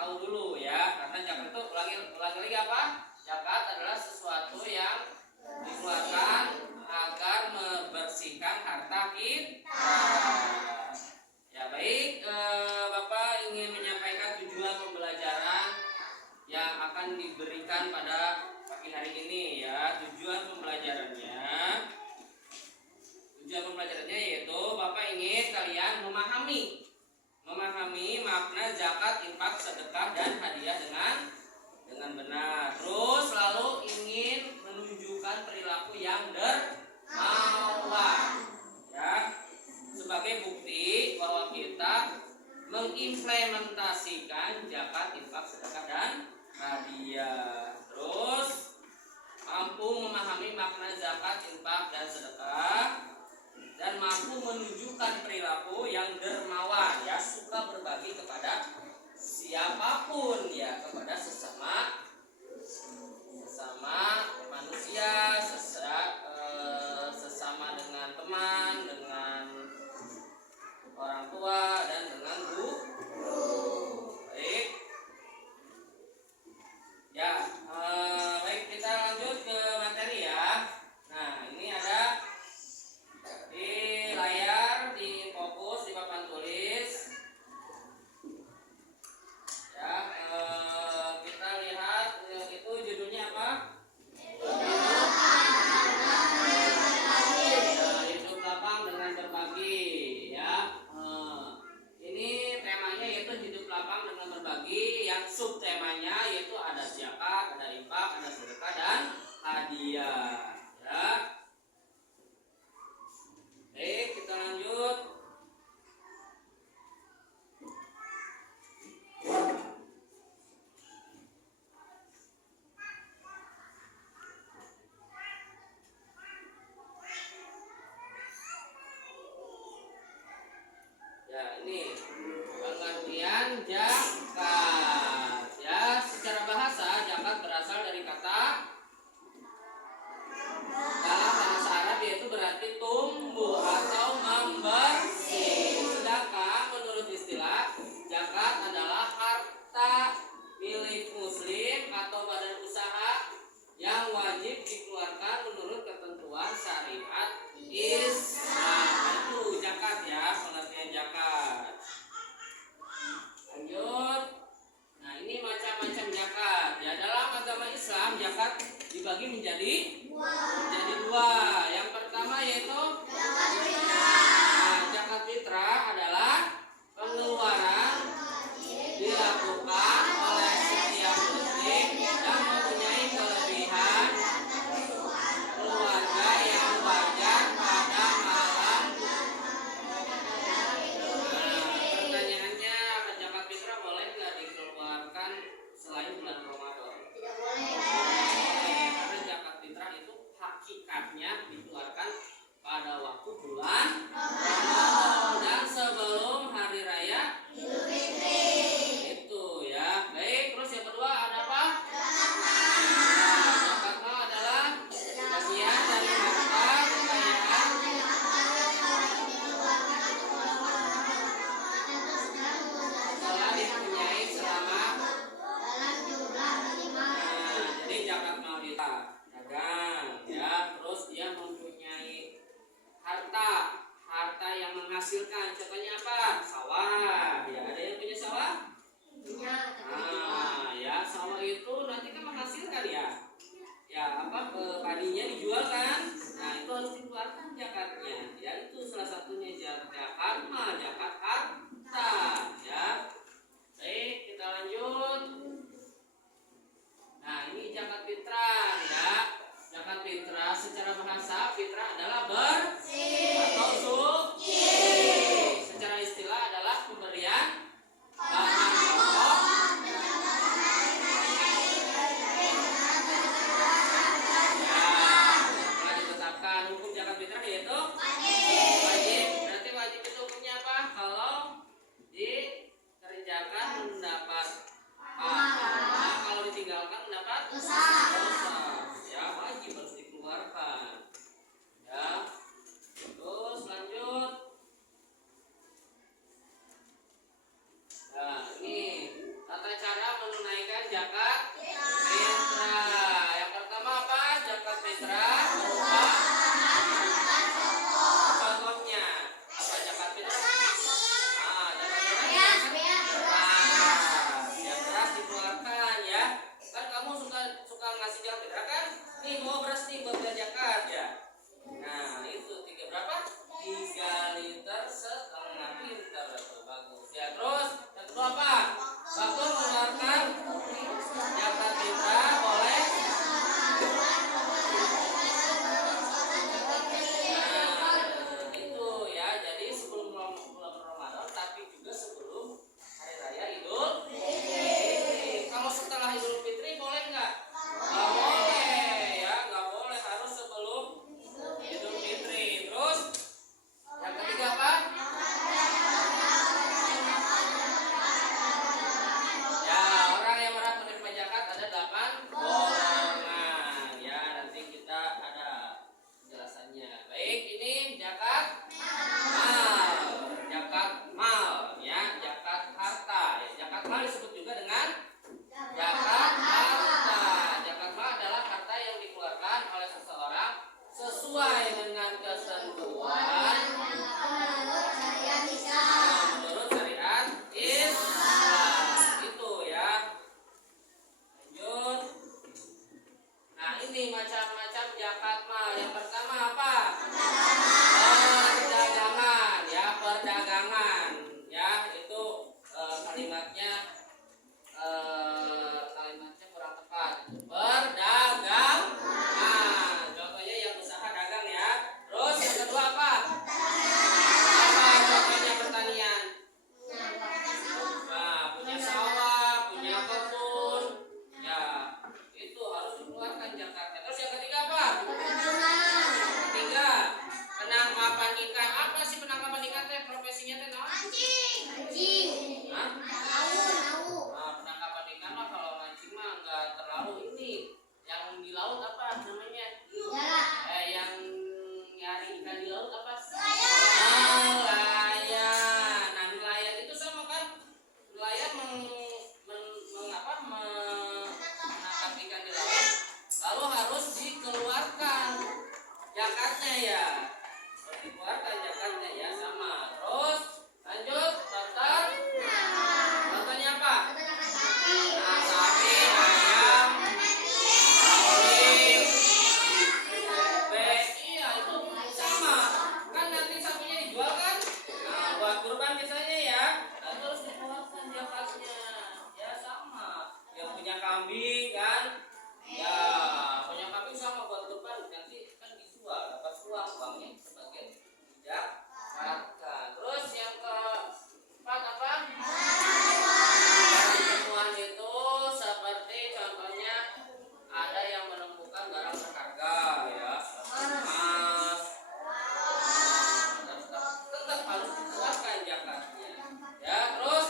tahu dulu ya, karena zakat itu ulangi lagi apa? Zakat adalah sesuatu yang dikeluarkan agar membersihkan harta kita. Ya baik, Bapak ingin menyampaikan tujuan pembelajaran yang akan diberikan pada pagi hari ini ya. Tujuan pembelajarannya yaitu Bapak ingin kalian memahami makna zakat, infak, sedekah dan hadiah dengan benar. Terus selalu ingin menunjukkan perilaku yang dermawan ya, sebagai bukti bahwa kita mengimplementasikan zakat, infak, sedekah dan hadiah. Terus mampu memahami makna zakat, infak dan sedekah, dan mampu menunjukkan perilaku yang dermawan ya, suka berbagi kepada siapapun ya, kepada sesama manusia, sesama dengan teman, dengan orang tua dan dengan guru. Baik ya, baik kita lanjut ke materi ya. Nah ini ada di layar, di fokus di papan tulis ya. Kita lihat itu judulnya apa? Hidup lapang dengan berbagi ya. Ini temanya yaitu hidup lapang dengan berbagi, yang subtemanya yaitu ada zakat, ada infak, ada sedekah dan hadiah ya. Baik, kita lanjut. Ya, ini pengertian zakat. Ya, secara bahasa zakat berasal dari kata dalam bahasa Arab yaitu berarti tumbuh atau membersih. Sedangkan menurut istilah zakat adalah harta milik muslim atau badan usaha yang wajib dikeluarkan menurut ketentuan syariat Islam. Itu zakat ya, pengertian zakat. Lanjut. Nah, ini macam-macam zakat. Ya, dalam agama Islam zakat dibagi menjadi dua. Yang pertama yaitu zakat fitrah adalah pengeluaran dilakukan oleh setiap muslim yang mempunyai kelebihan keluarga yang wajar pada malam. Pertanyaannya, zakat fitrah boleh nggak dikeluarkan selain bulan Ramadan? Tidak boleh. Karena zakat fitrah itu hakikatnya dikeluarkan pada waktu bulan Ramadan dan sebelum hari raya Idul Fitri. itu ya. Baik, terus yang kedua ada apa? Zakat mal adalah bagian dari harta kekayaan telah dipunyai selama. Jadi zakat mal itu dagang ya, terus dia mempunyai harta yang menghasilkan. Contohnya apa? Sawah ya, ada yang punya sawah? Ya, sawah itu nanti kan menghasilkan ya. Ya, padinya dijual kan? Nah, itu harus dikeluarkan zakatnya. Ya, itu salah satunya zakat mal, zakat harta ya. Baik, kita lanjut. Nah, ini zakat fitrah ya. Zakat fitrah secara bahasa fitrah adalah bersih atau suci. Secara istilah adalah pemberian bahan pokok. Telah ditetapkan hukum zakat fitrah yaitu wajib. Berarti wajib itu hukumnya apa? Kalau dikerjakan mendapat pahala, kalau ditinggalkan mendapat dosa. Ya, wajib harus dikeluarkan. Ya. Terus lanjut. Nah, ini tata cara kalimatnya kurang tepat. Berdagang. Nah, contohnya yang usaha dagang ya. Terus yang kedua apa? Apa contohnya pertanian? Nah, punya sawah, punya kebun. Ya, itu harus dikeluarkan zakatnya. Terus yang ketiga apa? Ketiga, penangkapan ikan. Apa sih penangkapan ikan teh? Profesinya teh naon? Hah? Nah, penangkapan ikan mah kalau mancing mah nggak terlalu ini. Yang di laut apa namanya? Yang nyari ikan di laut apa? Nelayan. Nah, nelayan itu sama kan? Nelayan menangkap ikan di laut, lalu harus dikeluarkan zakatnya ya. Harus dikeluarkan zakatnya ya sama. Terus lanjut daftar. Contohnya apa? Nah, sapi, ayam, kambing, iya itu sama. Kan nanti sapinya dijual kan? Nah, buat kurban biasanya ya. Nah, terus dikeluarkan zakatnya. Ya sama. Yang punya kambing kan? Ya, punya kambing sama buat kurban nanti kan dijual, dapat uangnya sebagian dizakatkan. Terus yang keempat apa? Temuan itu seperti contohnya ada yang menemukan barang berharga ya, emas, tetap harus dikeluarkan zakatnya. Ya, terus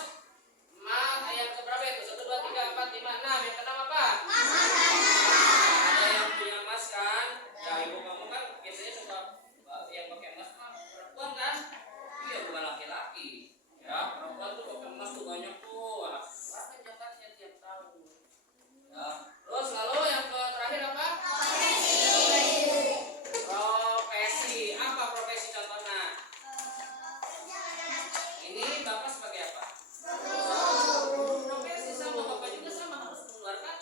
emas yang keberapa itu? 1, 2, 3, 4, 5, 6. Yang keenam apa? Ada yang punya emas kan? Ya, ibu kamu kan biasanya suka yang pakai emas mah perempuan kan? Iya, bukan laki-laki. Ya, perempuan tuh pakai emas tuh banyak tuh. Keluarkan zakatnya tiap tahun. Ya. Terus lalu yang terakhir apa? Profesi. Apa profesi contohnya? Ini bapak sebagai apa? Profesi sama bapak juga sama harus mengeluarkan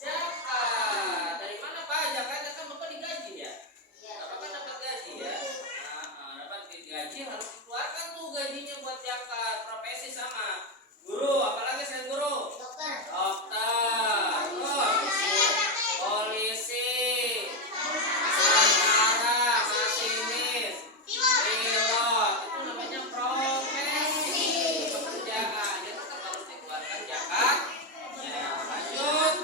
zakat. Dari mana pak? Zakatnya kan bapak digaji ya. Bapak kan dapat gaji ya. Nah, dapat gaji harus dikeluarkan tuh gajinya buat zakat. Profesi sama. Guru, apalagi selain guru? Dokter. Polisi, tentara, masinis, pilot, itu namanya profesi pekerjaan. Dia tetap harus dikeluarkan zakat. Ya, lanjut.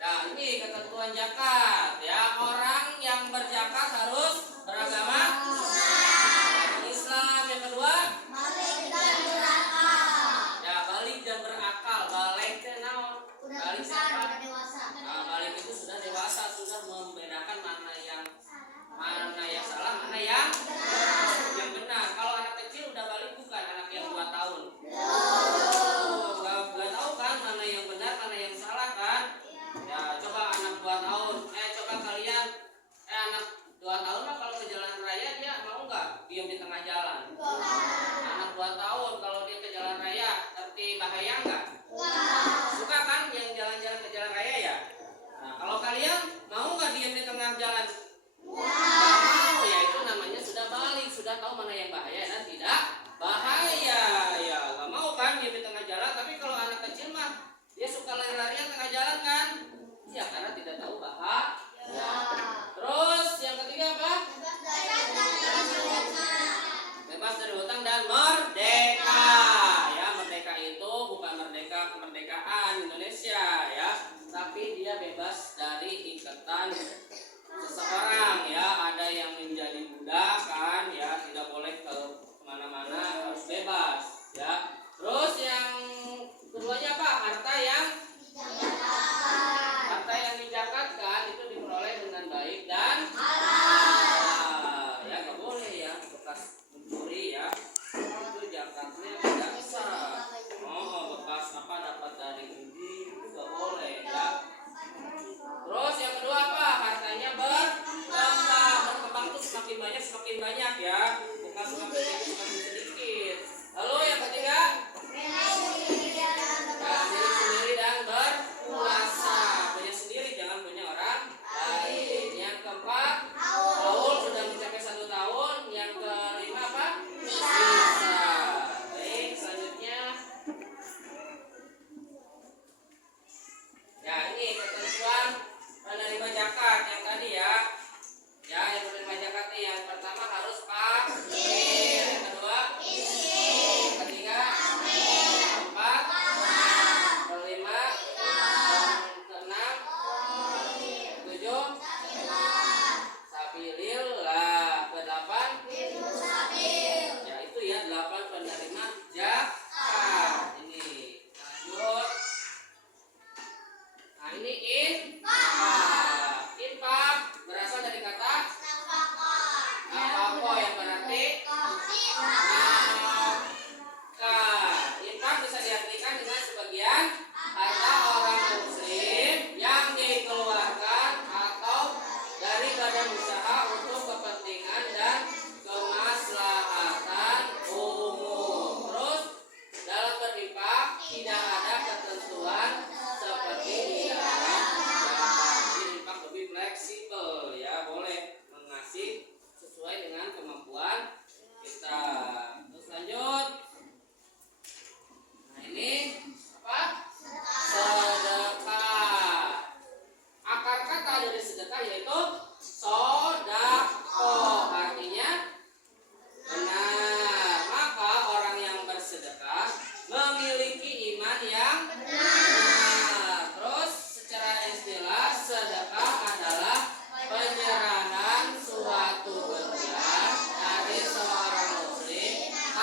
Nah, ini ketentuan zakat ya. Orang yang berzakat harus beragama Islam. Yang kedua, ya balik dan berakal. Balik teh naon? Balik siapa? Nah, balik itu sudah dewasa, sudah membedakan mana yang salah, mana yang benar. Kalau anak kecil udah balik bukan anak yang 2 tahun. Nggak tahu kan mana yang benar, mana yang salah kan? Ya coba anak 2 tahun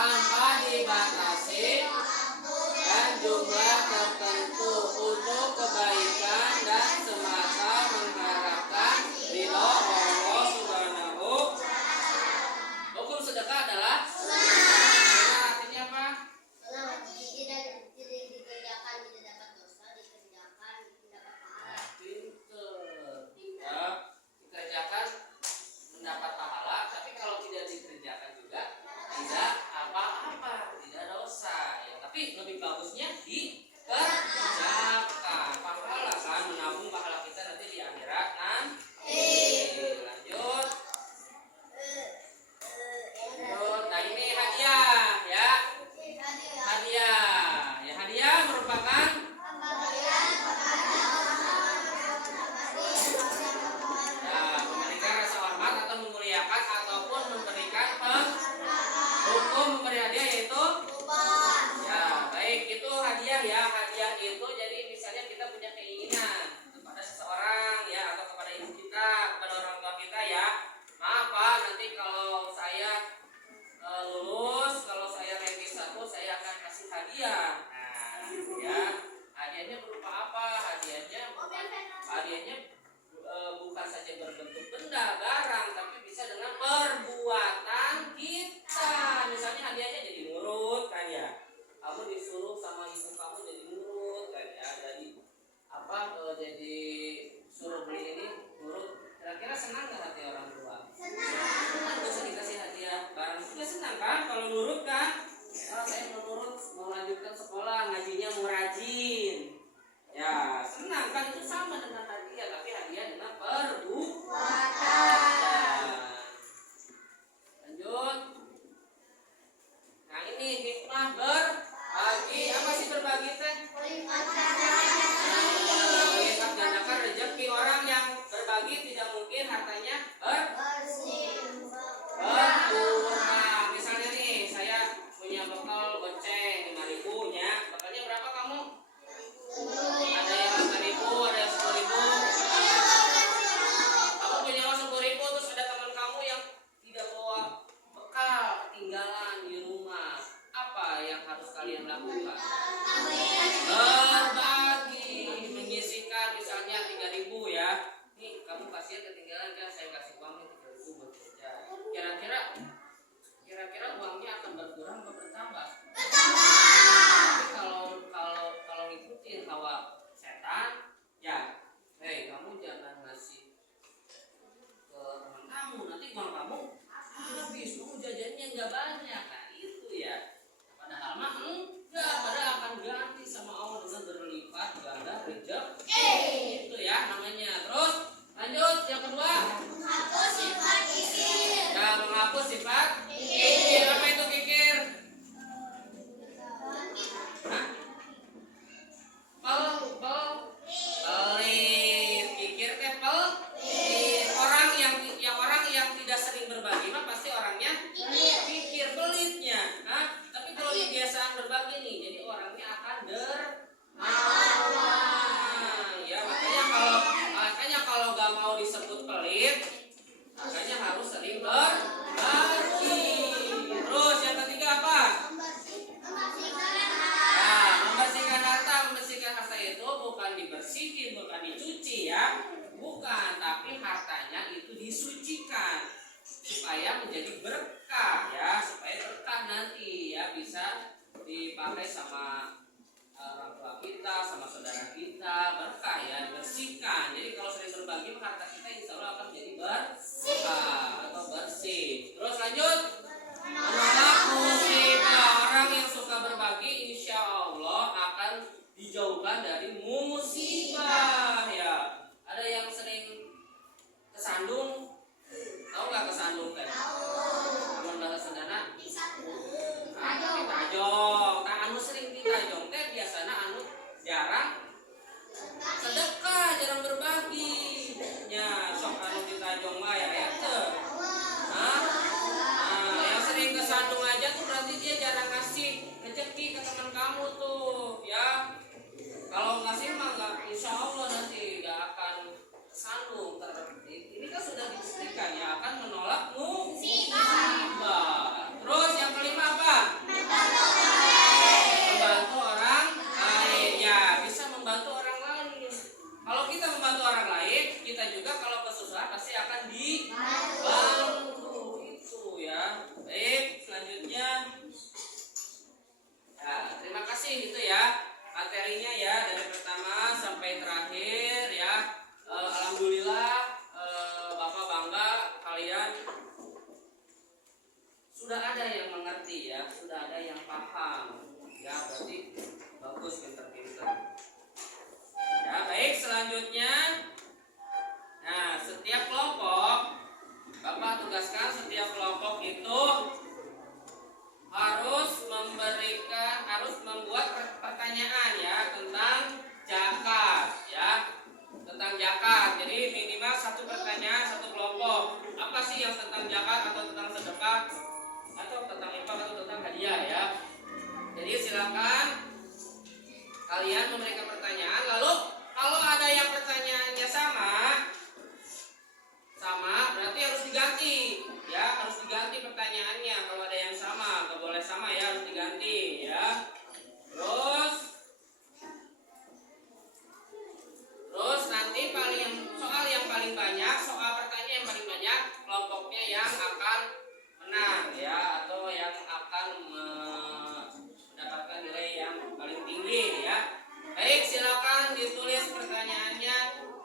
tanpa dibatasi dan jumlah tertentu untuk kebaikan dan semata mengharapkan ridho Allah Subhanahu. Hukum sedekah adalah artinya apa? Tidak dikerjakan tidak dapat dosa, dikerjakan tidak dapat pahala. Pinter. Ya, dikerjakan mendapat pahala, tapi kalau tidak dikerjakan juga tidak apa-apa, tidak dosa. Ya, tapi lebih bagusnya dikerjakan. Pahala kan menabung pahala kita nanti di akhirat kan. Lanjut. Nah ini hadiah ya. Hadiah. Ya hadiah merupakan memberikan rasa hormat atau memuliakan ataupun memberikan hukum memberi hadiah yaitu ya baik itu hadiah ya. Hadiah itu jadi misalnya kita punya keinginan kepada seseorang ya atau kepada ibu kita, kepada orang tua kita ya. Maaf Pak, nanti kalau saya lulus, kalau saya ranking 1 saya akan kasih hadiah. Nah, ya. Hadiahnya berupa apa? Hadiahnya bukan saja berbentuk benda, barang, tapi bisa dengan perbuatan kita. Misalnya hadiahnya jadi nurut kan ya. Kamu disuruh sama ibu kamu jadi nurut kan ya. Jadi apa? Jadi suruh beli ini nurut. Kira-kira senang nggak hati orang tua? Senang. Bisa dikasih hadiah barang juga senang kan? Kalau nurut kan? Oh, saya mau nurut, mau lanjutkan sekolah, ngajinya mau rajin. Ya, senang kan, itu sama dengan hadiah, tapi hadiah dengan perbuatan. Lanjut. Nah, ini hikmah berbagi. Apa sih berbagi teh? Melipat gandakan rezeki. Orang yang berbagi tidak mungkin hartanya berkurang. Misalnya nih, saya punya bekal goceng 5.000 nya. Bekalnya berapa kamu? Ada yang 5.000, ada yang 10.000. Kamu punya uang 10.000, terus ada teman kamu yang tidak bawa bekal, ketinggalan di rumah. Apa yang harus kalian lakukan? Berbagi, menyisihkan misalnya 3.000 ya. Nih kamu kasihan ketinggalan kan, saya kasih uangnya 3.000 buat kerja. Kira-kira uangnya akan berkurang atau bertambah? Tapi kalau ikutin hawa setan, ya, hei kamu jangan ngasih ke teman kamu, nanti uang kamu habis, kamu jajannya nggak banyak, nah itu ya. Padahal mah enggak, padahal akan ganti sama Allah dengan berlipat ganda rezeki. Itu ya namanya. Terus lanjut yang kedua. Menghapus sifat kikir. Nah, menghapus sifat kikir. Apa itu kikir? Hah? Pelit. Kikir teh pelit. Orang yang tidak sering berbagi mah pasti orangnya kikir, pelitnya. Hah? Tapi kalau kebiasaan berbagi nih, jadi orangnya akan dermawan. Ya, makanya kalau gak mau disebut pelit, makanya harus sering berbagi. Terus yang ketiga apa? Nah, membersihkan harta. Membersihkan harta itu bukan dibersihin, bukan dicuci ya. Bukan, tapi hartanya itu disucikan supaya menjadi berkah ya, supaya berkah nanti ya, bisa dipakai sama orang tua kita, sama saudara kita, berkah ya, dibersihkan. Jadi kalau sering berbagi harta kita insya Allah akan menjadi berkah atau bersih. Terus lanjut. Menolak musibah. Orang yang suka berbagi insya Allah akan dijauhkan dari musibah ya. Ada yang sering kesandung, tahu nggak kesandung teh? Amun bahasa Sundana ditajong. Nah, anu sering ditajong teh biasanya anu jarang sedekah, jarang berbagi. Ya, sok anu ditajong mah ya teh. Nah, sudah ada yang paham. Ya, berarti bagus, pinter-pinter. Ya, baik, selanjutnya. Nah, setiap kelompok, Bapak tugaskan setiap kelompok itu harus membuat pertanyaan ya tentang zakat ya. Tentang zakat. Jadi minimal satu pertanyaan satu kelompok. Apa sih yang tentang zakat atau tentang sedekah atau tentang infak atau tentang hadiah ya. Jadi silakan kalian memberikan pertanyaan, lalu kalau ada yang pertanyaannya sama berarti harus diganti ya, harus diganti pertanyaannya. Kalau ada yang sama, nggak boleh sama ya, harus diganti ya. Terus nanti soal yang paling banyak, soal pertanyaan yang paling banyak, kelompoknya yang akan menang ya, atau yang akan mendapatkan nilai yang paling tinggi ya. Baik, silakan ditulis pertanyaannya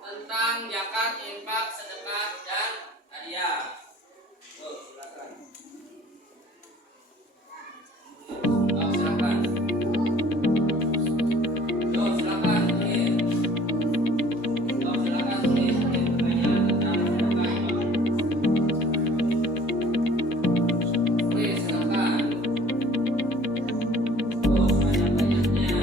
tentang zakat, infak, sedekah dan hadiah. Silakan. Silakan. Silakan tulis. Silakan tulis pertanyaan tentang sedekah, infak. Tulis, silakan. Banyak-banyaknya.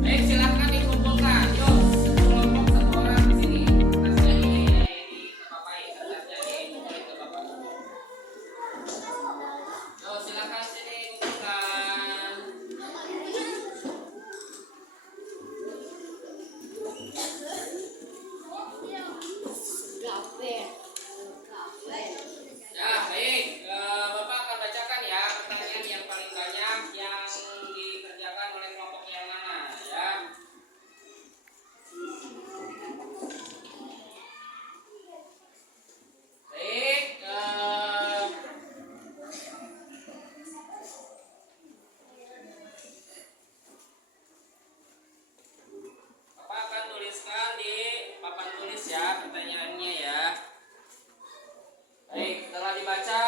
Baik, silakan dikumpulkan. Yuk, satu kelompok satu orang di sini. Tasnya ini dipapai, tasnya dikumpulin ke bapak. Yuk, silakan sini kumpulkan. Ya, baik. Bapak akan bacakan ya pertanyaan yang paling banyak yang dikerjakan oleh kelompok yang mana ya. Baik, Bapak akan tuliskan di papan tulis ya pertanyaannya ya. Baik, setelah dibaca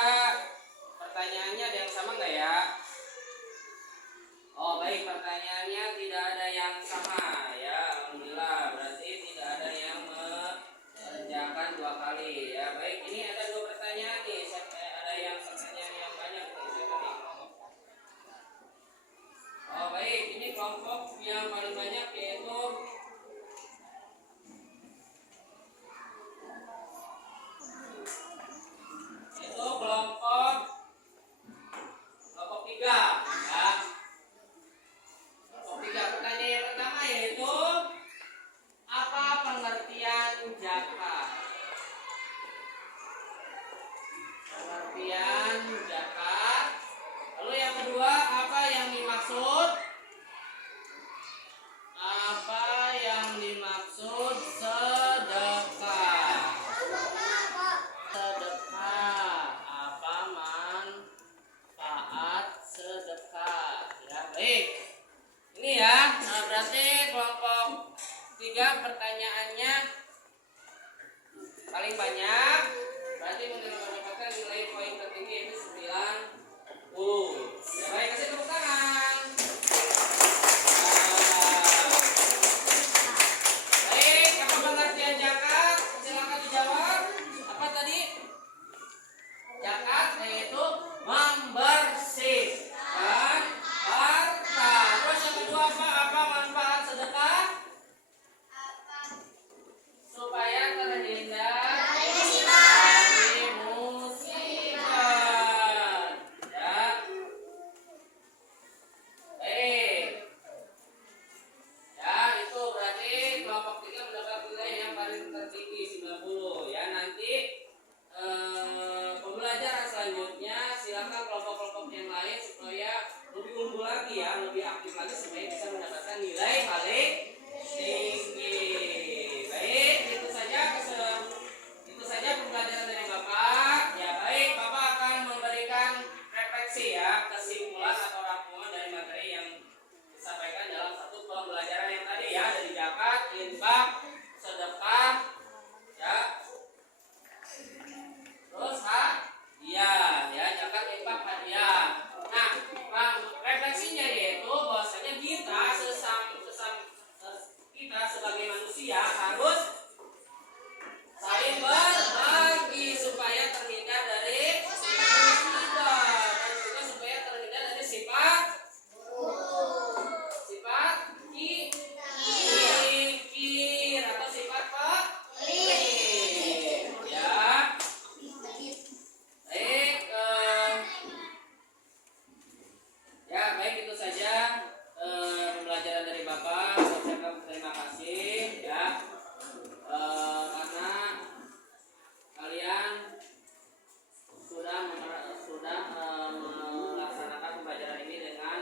pertanyaannya ada yang sama nggak ya? Oh baik, pertanyaannya tidak ada yang sama ya, alhamdulillah. Berarti tidak ada yang mengerjakan dua kali ya. Baik, ini ada dua pertanyaan nih. Ada yang pertanyaan yang banyak nih. Siapa nih kelompok? Oh baik, ini kelompok yang paling banyak yaitu kelompok 3 ya. Kelompok 3, pertanyaan yang pertama yaitu apa pengertian zakat? Pengertian zakat. Lalu yang kedua, apa yang dimaksud? Apa yang dimaksud sedekah? Sedekah, apa manfaat sedekah? Ya, baik. Ini ya, berarti kelompok 3 pertanyaannya paling banyak. Berarti mendapatkan nilai poin tertinggi yaitu 9 kelompok-kelompok yang lain supaya lebih unggul lagi ya, lebih aktif lagi supaya bisa mendapatkan nilai paling tinggi. Baik, itu saja pembelajaran dari Bapak. Ya baik, Bapak akan memberikan refleksi ya, kesimpulan atau rangkuman dari materi yang disampaikan dalam satu pembelajaran yang tadi ya, dari zakat, infak, sedekah, ya. Terus hadiah, ya zakat, infak, hadiah. Nah, refleksinya yaitu bahwasanya kita sebagai manusia harus saling berbagi supaya terhindar dari musibah dan juga supaya terhindar dari sifat kikir atau sifat pelit. Ya, baik. Ya baik, itu saja pembelajaran dari Bapak. Saya ucapkan terima kasih ya, karena kalian sudah melaksanakan pembelajaran ini dengan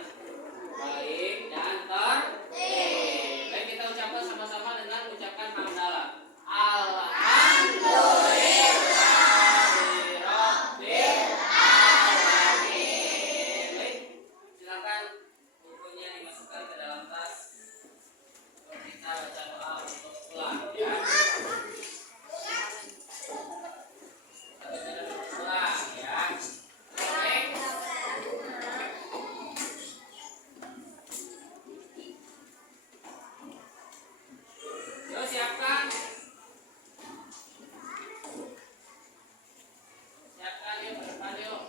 baik dan tertib. Baik, kita ucapkan sama-sama dengan ucapkan hamdalah. Alhamdulillahirabbil alamin. Baik, silakan bukunya dimasukkan ke dalam tas. Kita baca doa untuk pulang ya. Pulang ya. Baik. Yuk siapkan. Siapkan yuk, ke depan yuk.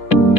Thank you.